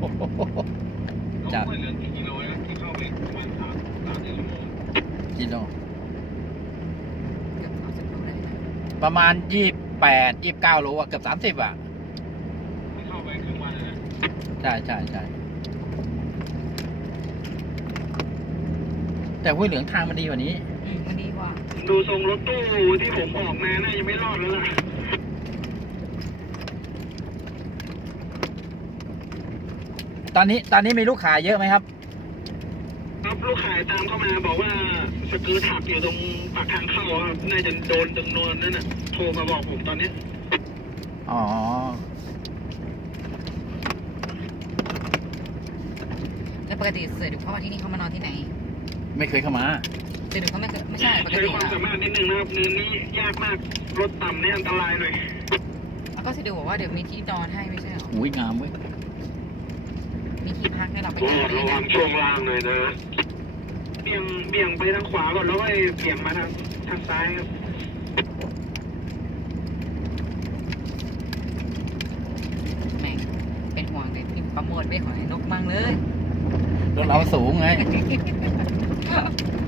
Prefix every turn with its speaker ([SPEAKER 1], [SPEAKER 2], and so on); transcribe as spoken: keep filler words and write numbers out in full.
[SPEAKER 1] จะเหลือกี่กิโลนะที่เข้าไปประมาณสามสามชั่วโมงกิโล
[SPEAKER 2] เกือบสามสิบโลได้นะ
[SPEAKER 1] ประมาณยี่แปดยี่เก้าโลอะเกือบสามสิบอะเข้าไปครึ่งวันเลยใช่ใช่ใช่แต่ห้วยเหลืองทางมันดีกว่านี้
[SPEAKER 2] อืมมันดีกว่า
[SPEAKER 3] ดูทรงรถตู้ที่ผมออกมาน่าจะไม่รอดแล้วล่ะ
[SPEAKER 1] ตอนนี้ตอนนี้มีลูกขายเยอะไหมครับ
[SPEAKER 3] ครับลูกขายตามเข้ามาบอกว่าสกูตถักอยู่ตรงปากทางเข้าครับน่าจะโดนตรงโนนนั่นน่ะโทรมาบอกผมตอนนี้
[SPEAKER 1] อ๋อ
[SPEAKER 2] แล้วปกติเสือดุเข้ามาที่นี่เขามานอนที่ไหน
[SPEAKER 1] ไม่เคยเข้ามา
[SPEAKER 2] เสือดุเขาไม่เคยไม่ใช่ปก
[SPEAKER 3] ใช้
[SPEAKER 2] ติ
[SPEAKER 3] ความ
[SPEAKER 2] อะ
[SPEAKER 3] สามารถนิดนึงนะครับเนินนี้ยากมากรถต่ำนี่อันตรายหน่อย
[SPEAKER 2] แล้วก็เสือดุบอกว่าเดี๋ยวมีที่นอนให้ไม่ใช่เหรอ
[SPEAKER 1] อุ้ยงามเว้ย
[SPEAKER 2] มีที่พักให้เราไป
[SPEAKER 3] โอ้
[SPEAKER 2] นอน
[SPEAKER 3] ระวังช่วงล่างเลยนะเบี่ยงเบี่ยงไปทางขวาก่อนแล้วก็เบี่ยงมาทางทางซ้ายครับ
[SPEAKER 2] แม่งเป็นห่วงเลยพิมพ์ประโมทไม่ขอให้นกมั่งเลย
[SPEAKER 1] รถเราสูงไง